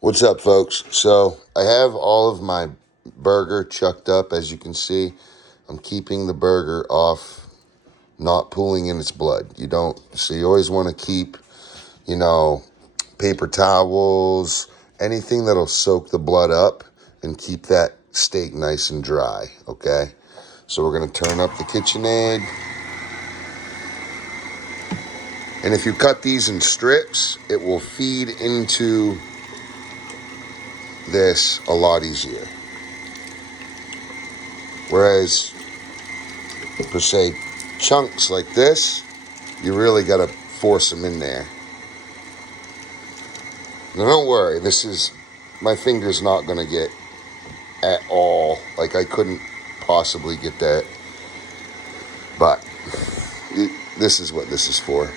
What's up, folks? So I have all of my burger chucked up. As you can see, I'm keeping the burger off, not pooling in its blood. So you always want to keep, paper towels, anything that'll soak the blood up and keep that steak nice and dry, okay? So we're going to turn up the KitchenAid. And if you cut these in strips, it will feed into this a lot easier. Whereas, per se, chunks like this, you really got to force them in there. Now, don't worry, my finger's not going to get at all. Like, I couldn't possibly get that. But this is what this is for.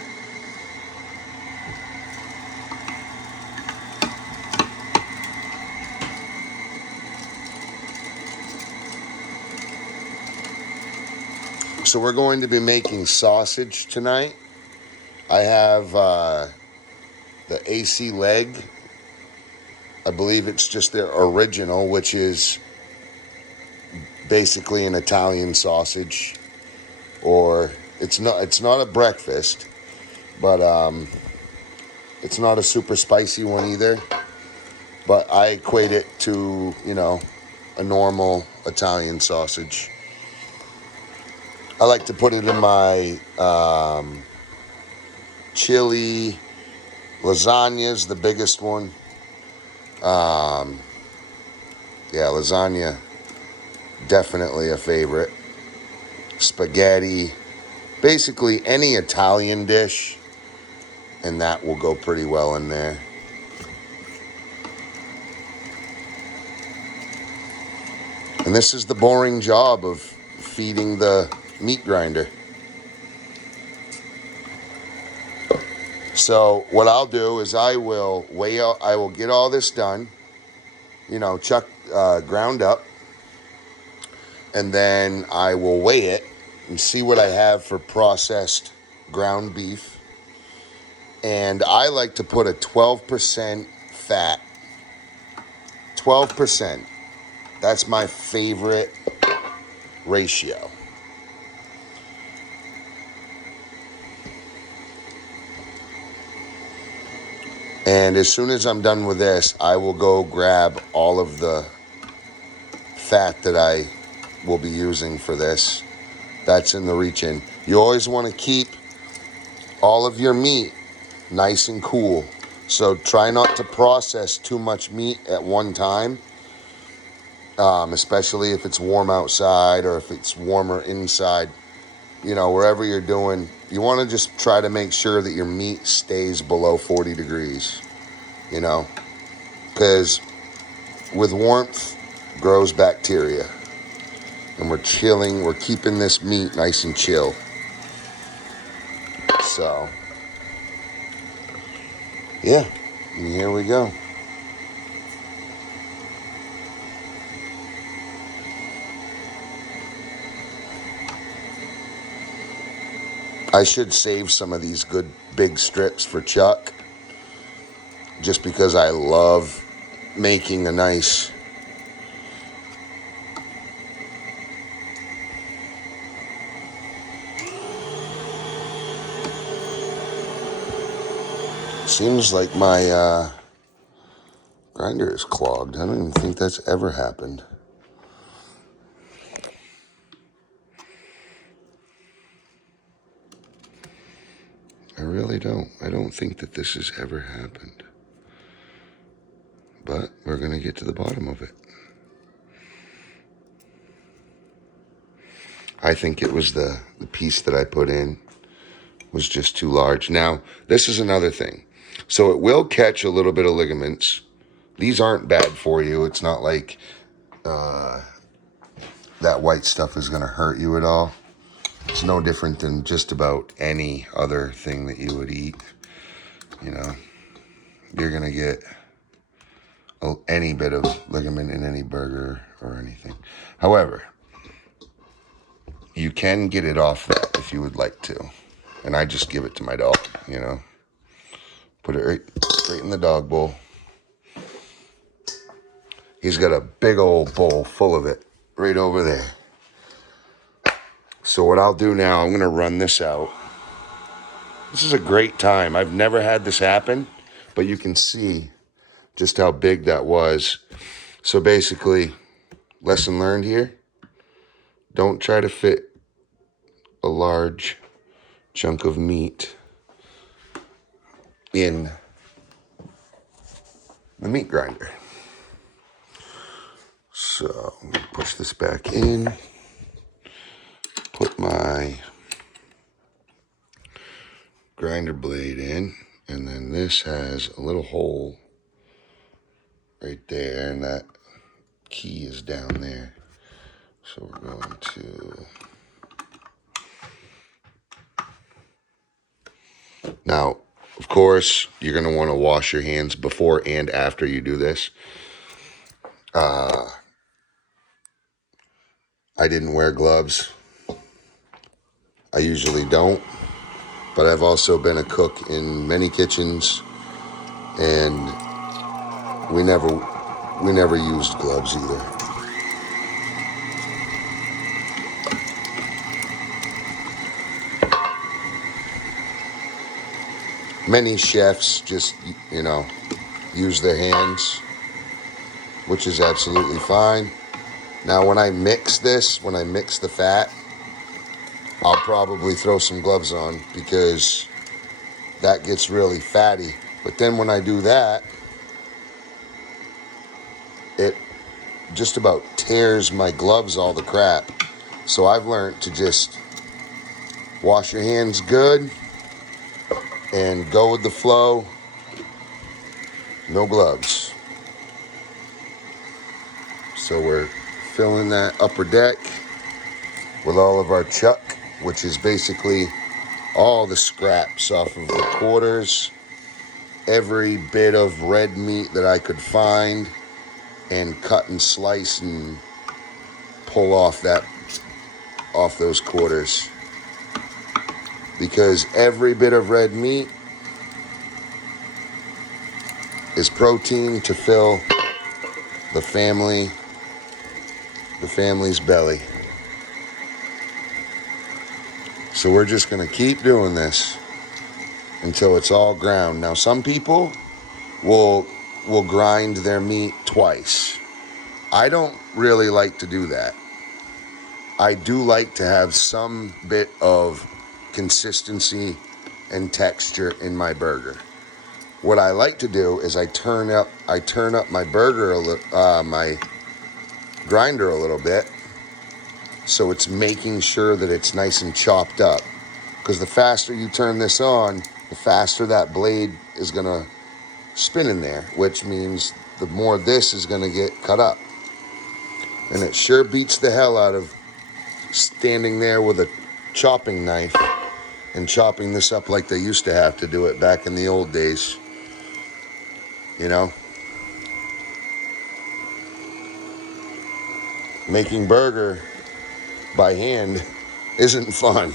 So we're going to be making sausage tonight. I have the AC leg. I believe it's just their original, which is basically an Italian sausage. Or it's not a breakfast, but it's not a super spicy one either. But I equate it to, a normal Italian sausage. I like to put it in my chili. Lasagna's the biggest one. Lasagna, definitely a favorite. Spaghetti, basically any Italian dish, and that will go pretty well in there. And this is the boring job of feeding the meat grinder. So what I'll do is I will get all this done, ground up, and then I will weigh it and see what I have for processed ground beef. And I like to put a 12% fat. 12%. That's my favorite ratio. And as soon as I'm done with this, I will go grab all of the fat that I will be using for this. That's in the reach-in. You always want to keep all of your meat nice and cool. So try not to process too much meat at one time, especially if it's warm outside or if it's warmer inside. Wherever you're doing, you want to just try to make sure that your meat stays below 40 degrees, because with warmth grows bacteria. And we're keeping this meat nice and chill. So, yeah, and here we go. I should save some of these good big strips for Chuck, just because I love making a nice seems like my grinder is clogged. I don't even think that's ever happened. I really don't. I don't think that this has ever happened. But we're going to get to the bottom of it. I think it was the piece that I put in was just too large. Now, this is another thing. So it will catch a little bit of ligaments. These aren't bad for you. It's not like that white stuff is going to hurt you at all. It's no different than just about any other thing that you would eat. You're going to get any bit of ligament in any burger or anything. However, you can get it off that if you would like to. And I just give it to my dog, Put it right in the dog bowl. He's got a big old bowl full of it right over there. So what I'll do now, I'm going to run this out. This is a great time. I've never had this happen, but you can see just how big that was. So basically, lesson learned here, don't try to fit a large chunk of meat in the meat grinder. So I'm going to push this back in, put my grinder blade in, and then this has a little hole right there, and that key is down there. So we're going to... Now, of course, you're going to want to wash your hands before and after you do this. I didn't wear gloves. I usually don't, but I've also been a cook in many kitchens, and we never used gloves either. Many chefs just, use their hands, which is absolutely fine. Now, when I mix the fat, I'll probably throw some gloves on because that gets really fatty. But then when I do that, it just about tears my gloves all the crap. So I've learned to just wash your hands good and go with the flow. No gloves. So we're filling that upper deck with all of our chuck, which is basically all the scraps off of the quarters, every bit of red meat that I could find, and cut and slice and pull off those quarters. Because every bit of red meat is protein to fill the family's belly. So we're just going to keep doing this until it's all ground. Now, some people will grind their meat twice. I don't really like to do that. I do like to have some bit of consistency and texture in my burger. What I like to do is I turn up my my grinder a little bit, so it's making sure that it's nice and chopped up. Because the faster you turn this on, the faster that blade is gonna spin in there, which means the more this is gonna get cut up. And it sure beats the hell out of standing there with a chopping knife and chopping this up like they used to have to do it back in the old days. Making burger by hand isn't fun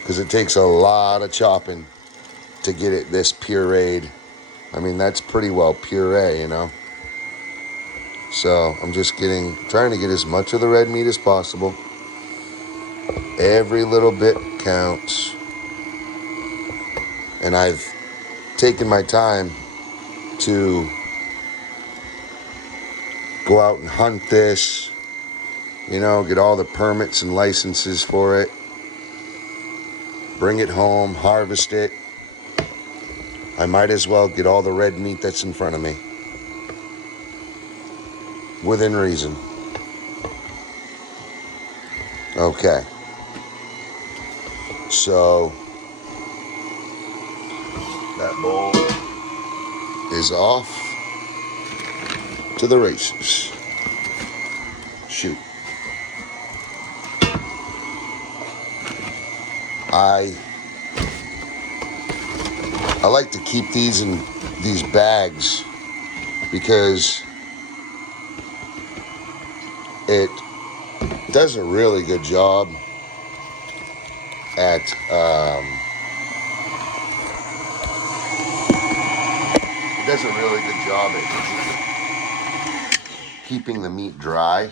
because it takes a lot of chopping to get it this pureed. I mean, that's pretty well puree, So I'm just trying to get as much of the red meat as possible. Every little bit counts. And I've taken my time to go out and hunt this, get all the permits and licenses for it, bring it home, harvest it. I might as well get all the red meat that's in front of me, within reason. Okay. So that bowl is off to the races. Shoot. I like to keep these in these bags because it does a really good job at it does a really good job at keeping the meat dry.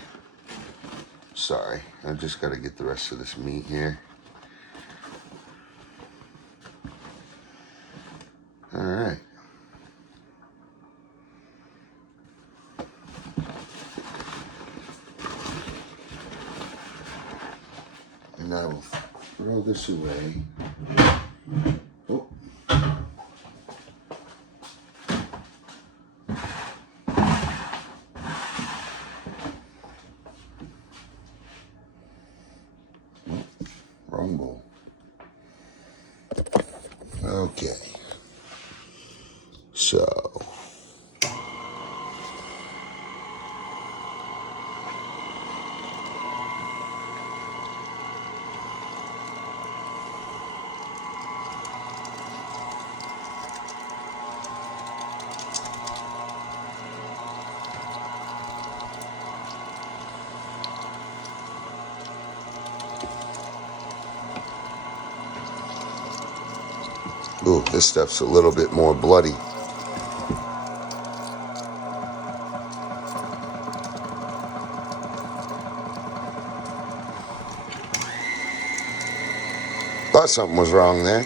Sorry, I just got to get the rest of this meat here. All right. And I will throw this away. Oh. Wrong bowl. Okay. So. Ooh, this stuff's a little bit more bloody. Thought something was wrong there.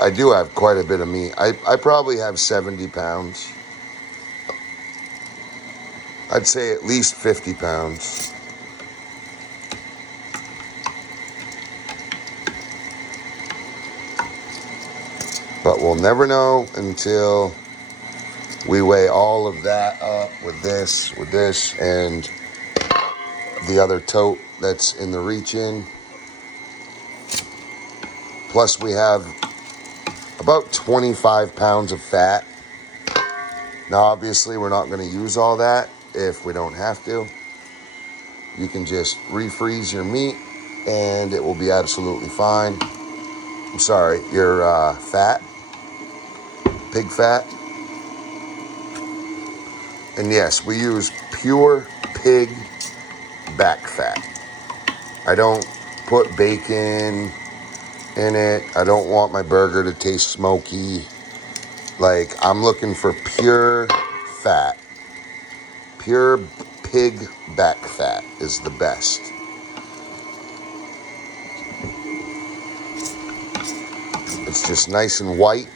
I do have quite a bit of meat. I probably have 70 pounds. I'd say at least 50 pounds. But we'll never know until we weigh all of that up with this, and the other tote that's in the reach-in. Plus we have about 25 pounds of fat. Now obviously we're not going to use all that if we don't have to. You can just refreeze your meat and it will be absolutely fine. I'm sorry, your fat, pig fat. And yes, we use pure pig back fat. I don't put bacon in it. I don't want my burger to taste smoky. Like, I'm looking for pure fat. Pure pig back fat is the best. It's just nice and white,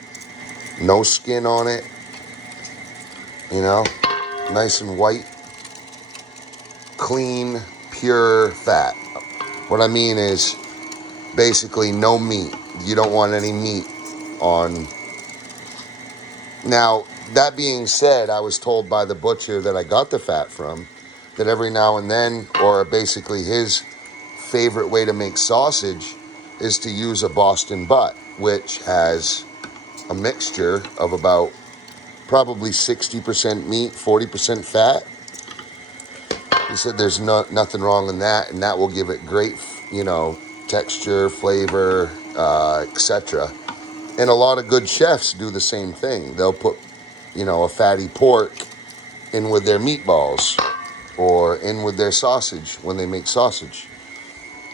no skin on it, you know, nice and white, clean, pure fat. What I mean is basically no meat. You don't want any meat on. Now, that being said, I was told by the butcher that I got the fat from that every now and then, or basically his favorite way to make sausage is to use a Boston butt, which has a mixture of about probably 60% meat, 40% fat. He said there's nothing wrong in that, and that will give it great, texture, flavor, etc. And a lot of good chefs do the same thing. They'll put, a fatty pork in with their meatballs or in with their sausage when they make sausage.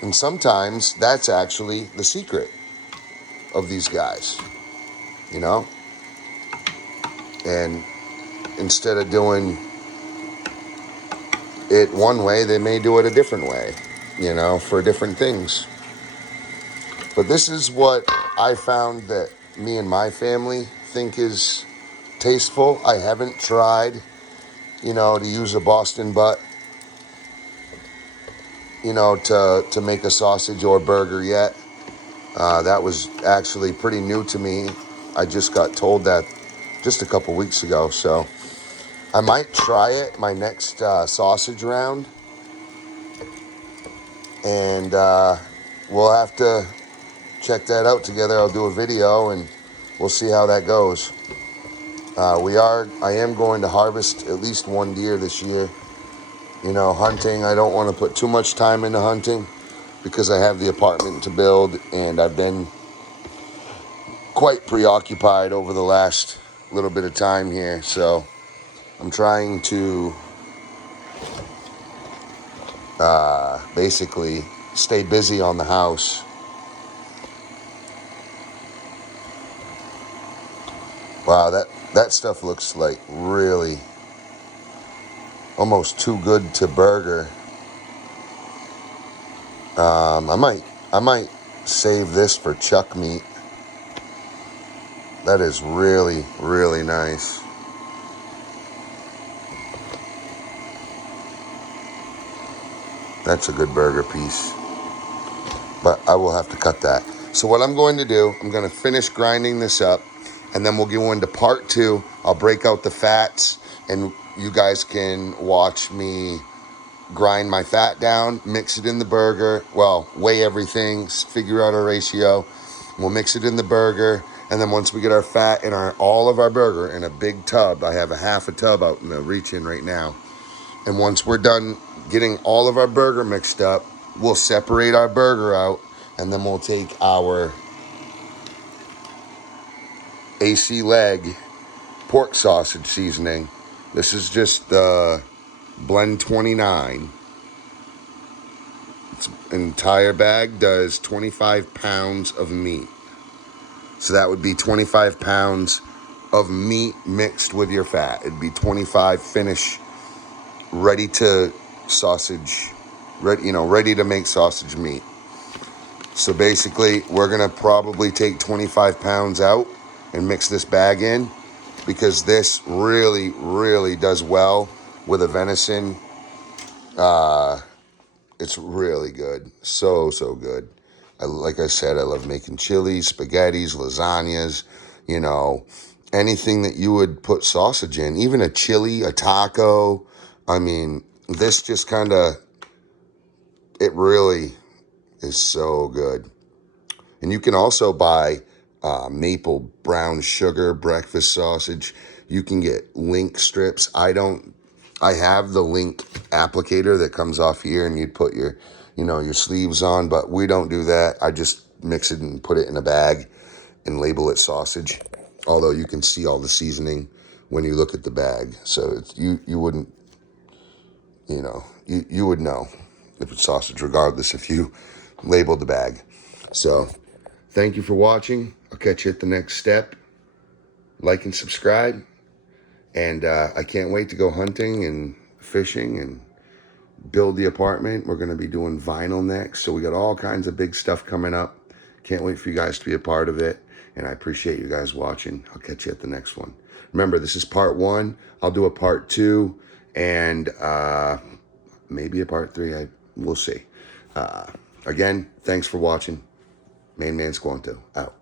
And sometimes that's actually the secret of these guys, And instead of doing it one way, they may do it a different way, for different things. But this is what I found that me and my family think is tasteful. I haven't tried, to use a Boston butt, to make a sausage or burger yet. That was actually pretty new to me. I just got told that just a couple weeks ago. So I might try it my next sausage round. And we'll have to check that out together. I'll do a video and we'll see how that goes. I am going to harvest at least one deer this year. You know, hunting, I don't want to put too much time into hunting because I have the apartment to build and I've been quite preoccupied over the last little bit of time here. So I'm trying to basically stay busy on the house. Wow, that stuff looks like really almost too good to burger. I might save this for chuck meat. That is really, really nice. That's a good burger piece. But I will have to cut that. So what I'm going to do, I'm going to finish grinding this up, and then we'll go into part 2. I'll break out the fats, and you guys can watch me grind my fat down, mix it in the burger. Well, weigh everything, figure out our ratio. We'll mix it in the burger, and then once we get our fat and all of our burger in a big tub, I have a half a tub out in the reach-in right now. And once we're done getting all of our burger mixed up, we'll separate our burger out, and then we'll take our AC leg pork sausage seasoning. This is just the Blend 29. It's an entire bag does 25 pounds of meat. So that would be 25 pounds of meat mixed with your fat. It'd be 25 finish, ready to sausage, ready to make sausage meat. So basically, we're gonna probably take 25 pounds out and mix this bag in because this really, really does well with a venison. It's really good. So, so good. Like I said, I love making chilies, spaghettis, lasagnas, anything that you would put sausage in, even a chili, a taco. I mean, this just it really is so good. And you can also buy maple brown sugar breakfast sausage. You can get link strips. I have the link applicator that comes off here and you'd put your sleeves on, but we don't do that. I just mix it and put it in a bag and label it sausage. Although you can see all the seasoning when you look at the bag. So you wouldn't, you would know if it's sausage regardless if you labeled the bag. So thank you for watching. I'll catch you at the next step. Like and subscribe. And I can't wait to go hunting and fishing and build the apartment. We're going to be doing vinyl next. So we got all kinds of big stuff coming up. Can't wait for you guys to be a part of it. And I appreciate you guys watching. I'll catch you at the next one. Remember, this is part 1. I'll do a part 2 and maybe a part 3. We'll see. Again, thanks for watching. Man Squanto, out.